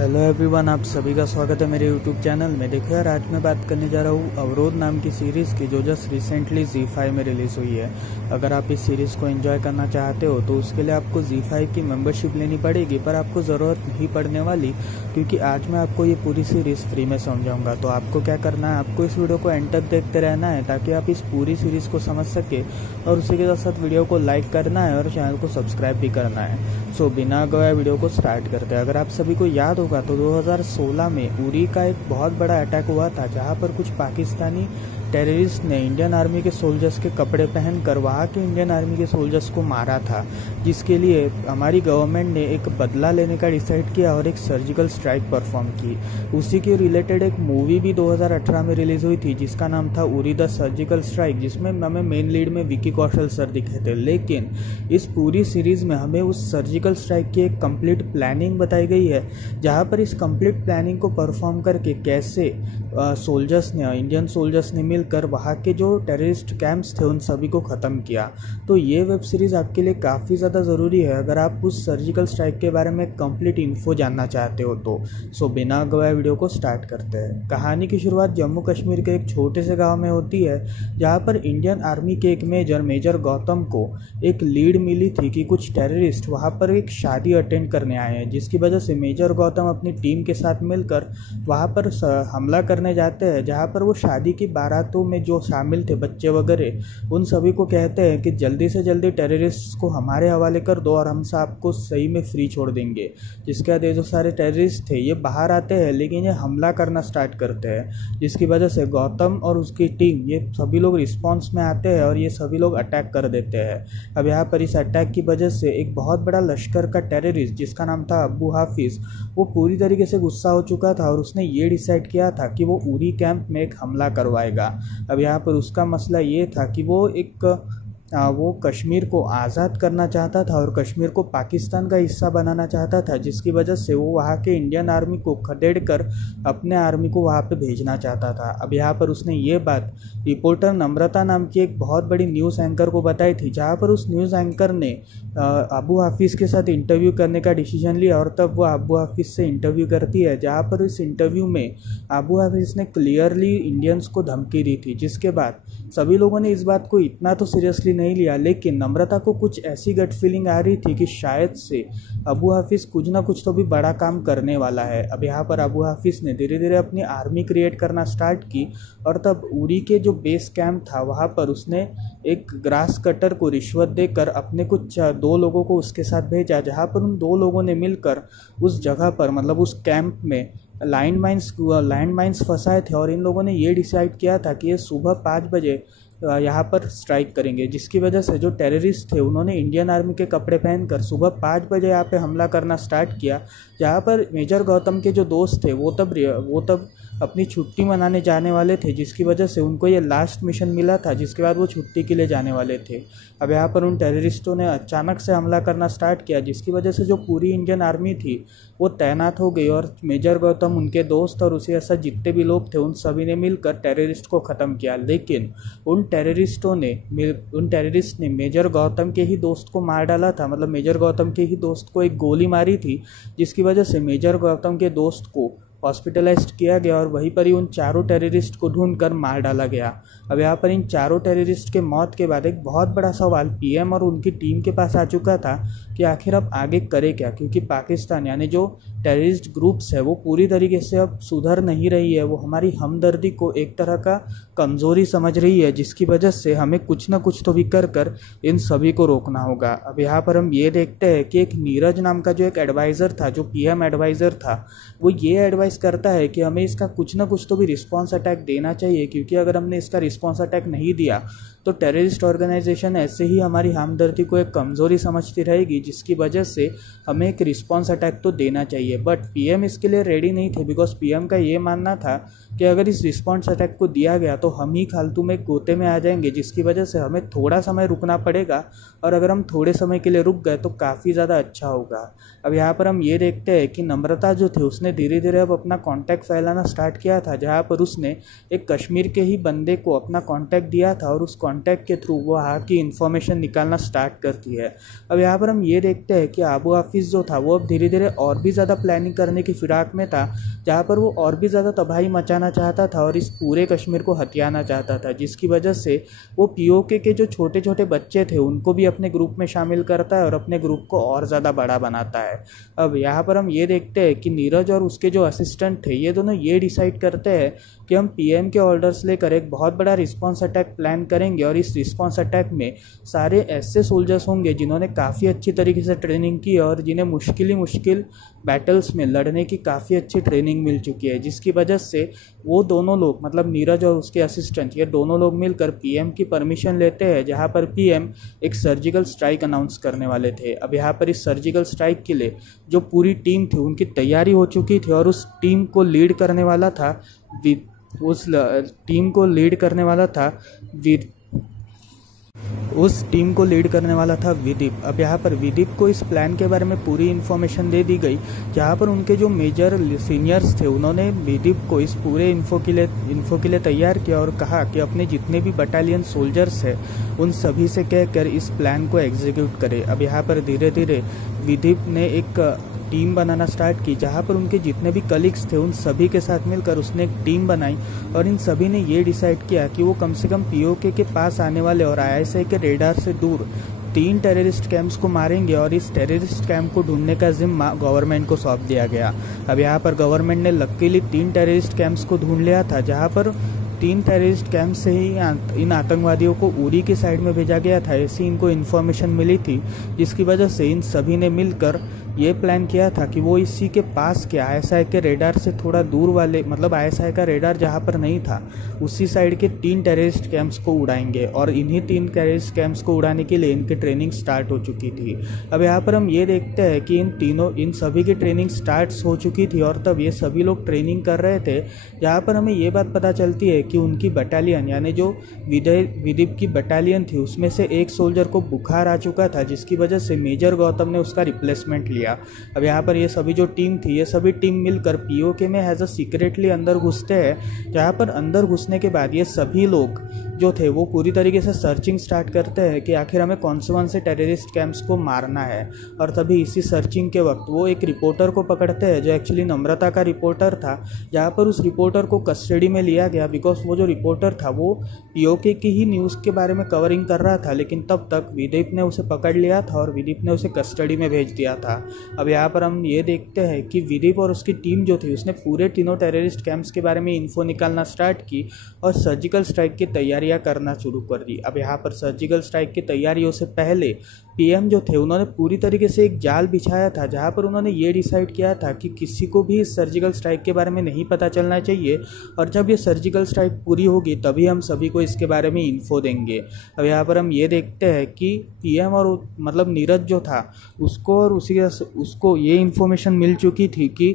Hello everyone, आप सभी का स्वागत है मेरे यूट्यूब चैनल में। देखो यार, आज मैं बात करने जा रहा हूँ अवरोध नाम की सीरीज़ की, जो जस्ट रिसेंटली ZEE5 में रिलीज़ हुई है। अगर आप इस सीरीज़ को एंजॉय करना चाहते हो तो उसके लिए आपको ZEE5 की मेंबरशिप लेनी पड़ेगी, पर आपको ज़रूरत नहीं पड़ने वाली, क्योंकि आज मैं आपको ये पूरी सीरीज़ फ्री में समझाऊंगा। तो आपको क्या करना है, आपको इस वीडियो को एंड तक देखते रहना है ताकि आप इस पूरी सीरीज़ को समझ सके, और उसी के साथ साथ वीडियो को लाइक करना है और चैनल को सब्सक्राइब भी करना है। सो बिना गवाए वीडियो को स्टार्ट करते हैं। अगर आप सभी को याद होगा तो 2016 में उरी का एक बहुत बड़ा अटैक हुआ था, जहां पर कुछ पाकिस्तानी टेररिस्ट ने इंडियन आर्मी के सोल्जर्स के कपड़े पहनकर वहां के इंडियन आर्मी के सोल्जर्स को मारा था, जिसके लिए हमारी गवर्नमेंट ने एक बदला लेने का डिसाइड किया और एक सर्जिकल स्ट्राइक परफॉर्म की। उसी के रिलेटेड एक मूवी भी 2018 में रिलीज हुई थी, जिसका नाम था उरी द सर्जिकल स्ट्राइक, जिसमें हमें मेन लीड में विकी कौशल सर दिखे थे। लेकिन इस पूरी सीरीज में हमें उस सर्जिकल स्ट्राइक की एक कंप्लीट प्लानिंग बताई गई है, जहां पर इस कंप्लीट प्लानिंग को परफॉर्म करके कैसे सोल्जर्स ने, इंडियन सोल्जर्स ने मिलकर वहाँ के जो टेररिस्ट कैंप्स थे उन सभी को ख़त्म किया। तो ये वेब सीरीज़ आपके लिए काफ़ी ज़्यादा ज़रूरी है अगर आप उस सर्जिकल स्ट्राइक के बारे में कंप्लीट इन्फो जानना चाहते हो तो। सो बिना गवाए वीडियो को स्टार्ट करते हैं। कहानी की शुरुआत जम्मू कश्मीर के एक छोटे से गाँव में होती है, जहाँ पर इंडियन आर्मी के एक मेजर गौतम को एक लीड मिली थी कि कुछ टेररिस्ट वहाँ पर एक शादी अटेंड करने आए हैं, जिसकी वजह से मेजर गौतम अपनी टीम के साथ मिलकर वहाँ पर हमला करने जाते हैं। जहाँ पर वो शादी की बारातों में जो शामिल थे बच्चे वगैरह, उन सभी को कहते हैं कि जल्दी से जल्दी टेररिस्ट को हमारे हवाले कर दो और हम आपको सही में फ्री छोड़ देंगे। जिसके बाद ये जो सारे टेररिस्ट थे ये बाहर आते हैं, लेकिन ये हमला करना स्टार्ट करते हैं, जिसकी वजह से गौतम और उसकी टीम ये सभी लोग रिस्पॉन्स में आते हैं और ये सभी लोग अटैक कर देते हैं। अब यहाँ पर इस अटैक की वजह से एक बहुत बड़ा लश्कर का टेररिस्ट, जिसका नाम था अबू हाफिज़, वो पूरी तरीके से गुस्सा हो चुका था और उसने ये डिसाइड किया था कि वो उरी कैंप में एक हमला करवाएगा। अब यहाँ पर उसका मसला ये था कि वो कश्मीर को आज़ाद करना चाहता था और कश्मीर को पाकिस्तान का हिस्सा बनाना चाहता था, जिसकी वजह से वो वहाँ के इंडियन आर्मी को खदेड़ कर अपने आर्मी को वहाँ पे भेजना चाहता था। अब यहाँ पर उसने ये बात रिपोर्टर नम्रता नाम की एक बहुत बड़ी न्यूज़ एंकर को बताई थी, जहाँ पर उस न्यूज़ एंकर ने अबू हाफिज़ के साथ इंटरव्यू करने का डिसीजन लिया, और तब वो अबू हाफिज़ से इंटरव्यू करती है, जहाँ पर इस इंटरव्यू में अबू हाफिज़ ने क्लियरली इंडियंस को धमकी दी थी। जिसके बाद सभी लोगों ने इस बात को इतना तो सीरियसली नहीं लिया, लेकिन नम्रता को कुछ ऐसी गट फीलिंग आ रही थी कि शायद से अबू हाफिज़ कुछ ना कुछ तो भी बड़ा काम करने वाला है। अब यहाँ पर अबू हाफिज़ ने धीरे धीरे अपनी आर्मी क्रिएट करना स्टार्ट की, और तब उरी के जो बेस कैंप था वहाँ पर उसने एक ग्रास कटर को रिश्वत देकर अपने कुछ 2 लोगों को उसके साथ भेजा, जहाँ पर उन 2 लोगों ने मिलकर उस जगह पर, मतलब उस कैंप में लैंड माइन्स फंसाए थे, और इन लोगों ने ये डिसाइड किया था कि ये सुबह 5 बजे यहाँ पर स्ट्राइक करेंगे। जिसकी वजह से जो टेररिस्ट थे उन्होंने इंडियन आर्मी के कपड़े पहनकर सुबह 5 बजे यहाँ पे हमला करना स्टार्ट किया। जहाँ पर मेजर गौतम के जो दोस्त थे वो तब अपनी छुट्टी मनाने जाने वाले थे, जिसकी वजह से उनको ये लास्ट मिशन मिला था, जिसके बाद वो छुट्टी के लिए जाने वाले थे। अब यहाँ पर उन टेररिस्टों ने अचानक से हमला करना स्टार्ट किया, जिसकी वजह से जो पूरी इंडियन आर्मी थी वो तैनात हो गई, और मेजर गौतम, उनके दोस्त और उसी ऐसा जितने भी लोग थे उन सभी ने मिलकर टेररिस्ट को ख़त्म किया। लेकिन उन टेररिस्ट ने मेजर गौतम के ही दोस्त को मार डाला था, मतलब मेजर गौतम के ही दोस्त को एक गोली मारी थी, जिसकी वजह से मेजर गौतम के दोस्त को हॉस्पिटलाइज्ड किया गया और वहीं पर ही उन 4 टेररिस्ट को ढूंढकर मार डाला गया। अब यहाँ पर इन 4 टेररिस्ट के मौत के बाद एक बहुत बड़ा सवाल पीएम और उनकी टीम के पास आ चुका था कि आखिर अब आगे करे क्या, क्योंकि पाकिस्तान यानी जो टेररिस्ट ग्रुप्स है वो पूरी तरीके से अब सुधर नहीं रही है, वो हमारी हमदर्दी को एक तरह का कमज़ोरी समझ रही है, जिसकी वजह से हमें कुछ ना कुछ तो भी कर इन सभी को रोकना होगा। अब यहाँ पर हम ये देखते हैं कि एक नीरज नाम का जो एक एडवाइज़र था, जो पीएम एडवाइज़र था, वो ये एडवाइस करता है कि हमें इसका कुछ ना कुछ तो भी रिस्पॉन्स अटैक देना चाहिए, क्योंकि अगर हमने इसका रिस्पॉन्स अटैक नहीं दिया तो टेररिस्ट ऑर्गेनाइजेशन ऐसे ही हमारी हमदर्दी को एक कमज़ोरी समझती रहेगी, जिसकी वजह से हमें एक रिस्पॉन्स अटैक तो देना चाहिए। बट पीएम इसके लिए रेडी नहीं थे, बिकॉज पीएम का ये मानना था कि अगर इस रिस्पॉन्स अटैक को दिया गया तो हम ही फालतू में गोते में आ जाएंगे, जिसकी वजह से हमें थोड़ा समय रुकना पड़ेगा, और अगर हम थोड़े समय के लिए रुक गए तो काफ़ी ज़्यादा अच्छा होगा। अब यहाँ पर हम ये देखते हैं कि नम्रता जो थी उसने धीरे धीरे अब अपना कॉन्टैक्ट फैलाना स्टार्ट किया था, जहाँ पर उसने एक कश्मीर के ही बंदे को अपना कॉन्टैक्ट दिया था और उस कॉन्टैक्ट के थ्रू वो वहाँ की इन्फॉर्मेशन निकालना स्टार्ट करती है। अब यहाँ पर हम ये देखते हैं कि अबू हाफिज़ जो था वो अब धीरे धीरे और भी ज़्यादा प्लानिंग करने की फिराक में था, जहाँ पर वो और भी ज़्यादा तबाही मचाना चाहता था और इस पूरे कश्मीर को हथियाना चाहता था, जिसकी वजह से वो पीओके के जो छोटे छोटे बच्चे थे उनको भी अपने ग्रुप में शामिल करता है और अपने ग्रुप को और ज़्यादा बड़ा बनाता है। अब यहाँ पर हम ये देखते हैं कि नीरज और उसके जो असिस्टेंट थे ये दोनों ये डिसाइड करते हैं कि हम पीएम के ऑर्डर्स लेकर एक बहुत बड़ा रिस्पॉन्स अटैक प्लान करेंगे, और इस रिस्पॉन्स अटैक में सारे ऐसे सोल्जर्स होंगे जिन्होंने काफ़ी अच्छी तरीके से ट्रेनिंग की और जिन्हें मुश्किल बैटल्स में लड़ने की काफ़ी अच्छी ट्रेनिंग मिल चुकी है, जिसकी वजह से वो दोनों लोग मतलब नीरज और उसके असिस्टेंट ये दोनों लोग मिलकर पीएम की परमिशन लेते हैं, जहाँ पर पीएम एक सर्जिकल स्ट्राइक अनाउंस करने वाले थे। अब यहाँ पर इस सर्जिकल स्ट्राइक के लिए जो पूरी टीम थी उनकी तैयारी हो चुकी थी, और उस टीम को लीड करने वाला था विदीप। अब यहाँ पर विदीप को इस प्लान के बारे में पूरी इन्फॉर्मेशन दे दी गई, जहाँ पर उनके जो मेजर सीनियर्स थे उन्होंने विदीप को इस पूरे इन्फो के लिए तैयार किया और कहा कि अपने जितने भी बटालियन सोल्जर्स हैं उन सभी से कहकर इस प्लान को एग्जीक्यूट करे। अब यहाँ पर धीरे धीरे विदीप ने एक टीम बनाना स्टार्ट की, जहाँ पर उनके जितने भी कलीग्स थे उन सभी के साथ मिलकर उसने एक टीम बनाई, और इन सभी ने ये डिसाइड किया कि वो कम से कम पीओके के पास आने वाले और आईएसआई के रेडार से दूर 3 टेररिस्ट कैंप्स को मारेंगे, और इस टेररिस्ट कैंप को ढूंढने का जिम्मा गवर्नमेंट को सौंप दिया गया। अब यहाँ पर गवर्नमेंट ने लकीली 3 टेररिस्ट कैंप्स को ढूंढ लिया था, जहाँ पर 3 टेररिस्ट कैंप से ही इन आतंकवादियों को उरी की साइड में भेजा गया था, ऐसी इनको इन्फॉर्मेशन मिली थी, जिसकी वजह से इन सभी ने मिलकर ये प्लान किया था कि वो इसी के पास के आईएसआई के रेडार से थोड़ा दूर वाले मतलब आईएसआई का रेडार जहाँ पर नहीं था उसी साइड के 3 टेररिस्ट कैंप्स को उड़ाएंगे, और इन्हीं 3 टेररिस्ट कैंप्स को उड़ाने के लिए इनकी ट्रेनिंग स्टार्ट हो चुकी थी। अब यहाँ पर हम ये देखते हैं कि इन सभी की ट्रेनिंग स्टार्ट हो चुकी थी, और तब ये सभी लोग ट्रेनिंग कर रहे थे, जहाँ पर हमें ये बात पता चलती है कि उनकी बटालियन यानी जो विदीप की बटालियन थी उसमें से एक सोल्जर को बुखार आ चुका था, जिसकी वजह से मेजर गौतम ने उसका रिप्लेसमेंट लिया। अब यहाँ पर ये सभी जो टीम थी ये सभी टीम मिलकर पीओके में एज अ सीक्रेटली अंदर घुसते हैं, जहाँ पर अंदर घुसने के बाद ये सभी लोग जो थे वो पूरी तरीके से सर्चिंग स्टार्ट करते हैं कि आखिर हमें कौन से टेररिस्ट कैंप्स को मारना है। और तभी इसी सर्चिंग के वक्त वो एक रिपोर्टर को पकड़ते हैं जो एक्चुअली नम्रता का रिपोर्टर था, जहाँ पर उस रिपोर्टर को कस्टडी में लिया गया, बिकॉज वो जो रिपोर्टर था वो पीओके की ही न्यूज़ के बारे में कवरिंग कर रहा था, लेकिन तब तक विदीप ने उसे पकड़ लिया था और विदीप ने उसे कस्टडी में भेज दिया था। अब यहाँ पर हम ये देखते हैं कि विदीप और उसकी टीम जो थी उसने पूरे तीनों टेररिस्ट कैंप्स के बारे में इन्फो निकालना स्टार्ट की और सर्जिकल स्ट्राइक की तैयारियां करना शुरू कर दी। अब यहाँ पर सर्जिकल स्ट्राइक की तैयारियों से पहले पीएम जो थे उन्होंने पूरी तरीके से एक जाल बिछाया था, जहाँ पर उन्होंने ये डिसाइड किया था कि किसी को भी इस सर्जिकल स्ट्राइक के बारे में नहीं पता चलना चाहिए, और जब ये सर्जिकल स्ट्राइक पूरी होगी तभी हम सभी को इसके बारे में इन्फो देंगे। अब यहाँ पर हम ये देखते हैं कि पीएम और मतलब नीरज जो था उसको ये इन्फॉर्मेशन मिल चुकी थी कि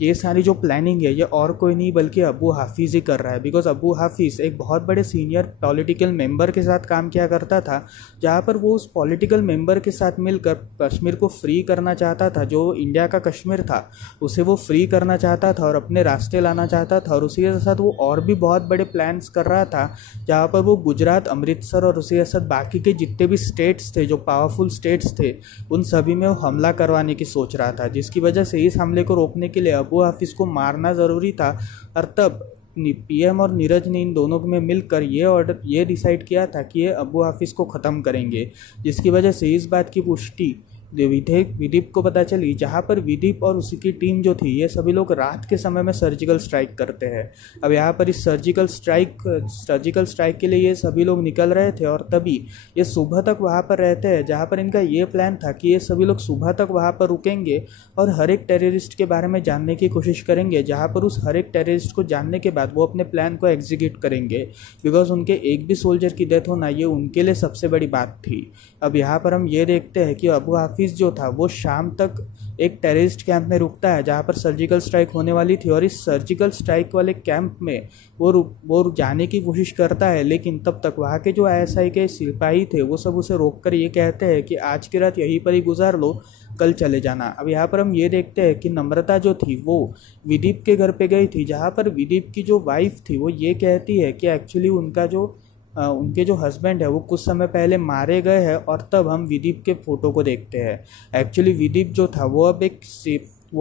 ये सारी जो प्लानिंग है ये और कोई नहीं बल्कि अबू हाफिज़ ही कर रहा है, बिकॉज अबू हाफिज़ एक बहुत बड़े सीनियर पॉलिटिकल मेंबर के साथ काम किया करता था, जहाँ पर वो उस पॉलिटिकल मेंबर के साथ मिलकर कश्मीर को फ्री करना चाहता था। जो इंडिया का कश्मीर था उसे वो फ्री करना चाहता था और अपने रास्ते लाना चाहता था, और उसी के साथ वो और भी बहुत बड़े प्लान्स कर रहा था, जहाँ पर वो गुजरात, अमृतसर और उसी के साथ बाकी के जितने भी स्टेट्स थे, जो पावरफुल स्टेट्स थे, उन सभी में वो हमला करवाने की सोच रहा था, जिसकी वजह से इस हमले को रोकने के लिए अबू हाफिज़ को मारना ज़रूरी था। और तब पीएम और नीरज ने इन दोनों में मिलकर ये डिसाइड किया था कि ये अबू हाफिज़ को ख़त्म करेंगे, जिसकी वजह से इस बात की पुष्टि विदीप को पता चली, जहाँ पर विदीप और उसकी टीम जो थी ये सभी लोग रात के समय में सर्जिकल स्ट्राइक करते हैं। अब यहाँ पर इस सर्जिकल स्ट्राइक के लिए ये सभी लोग निकल रहे थे, और तभी ये सुबह तक वहाँ पर रहते हैं, जहाँ पर इनका ये प्लान था कि ये सभी लोग सुबह तक वहाँ पर रुकेंगे और हर एक टेररिस्ट के बारे में जानने की कोशिश करेंगे, जहाँ पर उस हर एक टेररिस्ट को जानने के बाद वो अपने प्लान को एग्जीक्यूट करेंगे, बिकॉज उनके एक भी सोल्जर की डेथ होना ये उनके लिए सबसे बड़ी बात थी। अब यहाँ पर हम ये देखते हैं कि अबू हाफिज़ जो था वो शाम तक एक टेररिस्ट कैंप में रुकता है जहाँ पर सर्जिकल स्ट्राइक होने वाली थी, और इस सर्जिकल स्ट्राइक वाले कैंप में वो जाने की कोशिश करता है, लेकिन तब तक वहाँ के जो आईएसआई के सिपाही थे वो सब उसे रोककर ये कहते हैं कि आज की रात यहीं पर ही गुजार लो, कल चले जाना। अब यहाँ पर हम ये देखते हैं कि नम्रता जो थी वो विदीप के घर पे गई थी, जहाँ पर विदीप की जो वाइफ थी वो ये कहती है कि एक्चुअली उनके जो हस्बैंड है वो कुछ समय पहले मारे गए हैं, और तब हम विदीप के फ़ोटो को देखते हैं। एक्चुअली विदीप जो था वो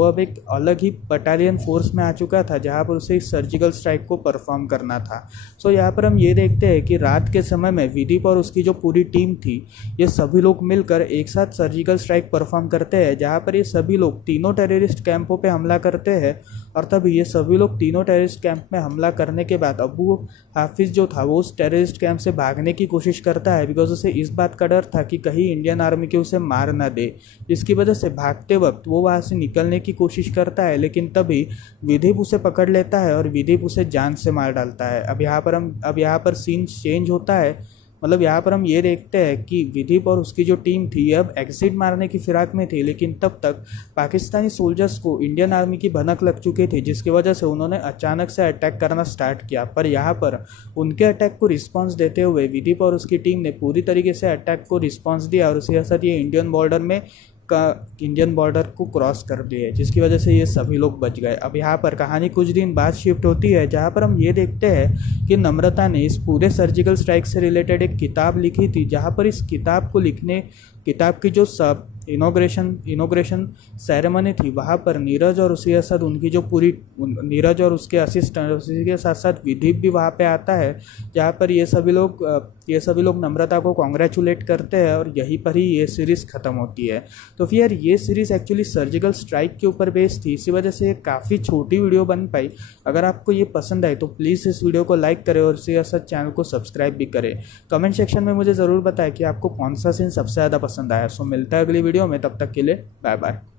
अब एक अलग ही बटालियन फोर्स में आ चुका था, जहाँ पर उसे इस सर्जिकल स्ट्राइक को परफॉर्म करना था। सो यहाँ पर हम ये देखते हैं कि रात के समय में विदीप और उसकी जो पूरी टीम थी, ये सभी लोग मिलकर एक साथ सर्जिकल स्ट्राइक परफॉर्म करते हैं, जहाँ पर ये सभी लोग तीनों टेररिस्ट कैंपों पे हमला करते हैं। और तभी ये सभी लोग तीनों टेररिस्ट कैंप में हमला करने के बाद अबू हाफिज़ जो था वो उस टेररिस्ट कैंप से भागने की कोशिश करता है, बिकॉज उसे इस बात का डर था कि कहीं इंडियन आर्मी के उसे मार ना दे, जिसकी वजह से भागते वक्त वो वहाँ से निकलने की कोशिश करता है। लेकिन तभी विदीप उसे पकड़ लेता है और विदीप उसे जान से मार डालता है। अब यहाँ पर सीन चेंज होता है, मतलब यहाँ पर हम ये देखते हैं कि विदीप और उसकी जो टीम थी अब एग्जिट मारने की फिराक में थी, लेकिन तब तक पाकिस्तानी सोल्जर्स को इंडियन आर्मी की भनक लग चुकी थी, जिसकी वजह से उन्होंने अचानक से अटैक करना स्टार्ट किया। पर यहाँ पर उनके अटैक को रिस्पांस देते हुए विदीप और उसकी टीम ने पूरी तरीके से अटैक को रिस्पांस दिया, और उसके साथ ये इंडियन बॉर्डर को क्रॉस कर दिए, जिसकी वजह से ये सभी लोग बच गए। अब यहाँ पर कहानी कुछ दिन बाद शिफ्ट होती है, जहाँ पर हम ये देखते हैं कि नम्रता ने इस पूरे सर्जिकल स्ट्राइक से रिलेटेड एक किताब लिखी थी, जहाँ पर इस किताब की जो इनॉग्रेशन सेरेमनी थी, वहाँ पर नीरज और उसके असिस्टेंट, उसी के साथ साथ विदीप भी वहाँ पे आता है, जहाँ पर ये सभी लोग नम्रता को कॉन्ग्रेचुलेट करते हैं, और यहीं पर ही ये सीरीज़ ख़त्म होती है। तो फिर ये सीरीज़ एक्चुअली सर्जिकल स्ट्राइक के ऊपर बेस्ड थी, इसी वजह से ये काफ़ी छोटी वीडियो बन पाई। अगर आपको ये पसंद आए तो प्लीज़ इस वीडियो को लाइक करें और इसके साथ चैनल को सब्सक्राइब भी करें। कमेंट सेक्शन में मुझे ज़रूर बताएं कि आपको कौन सा सीन सबसे ज़्यादा पसंद आया। सो मिलता है अगली वीडियो में, तब तक के लिए बाय बाय।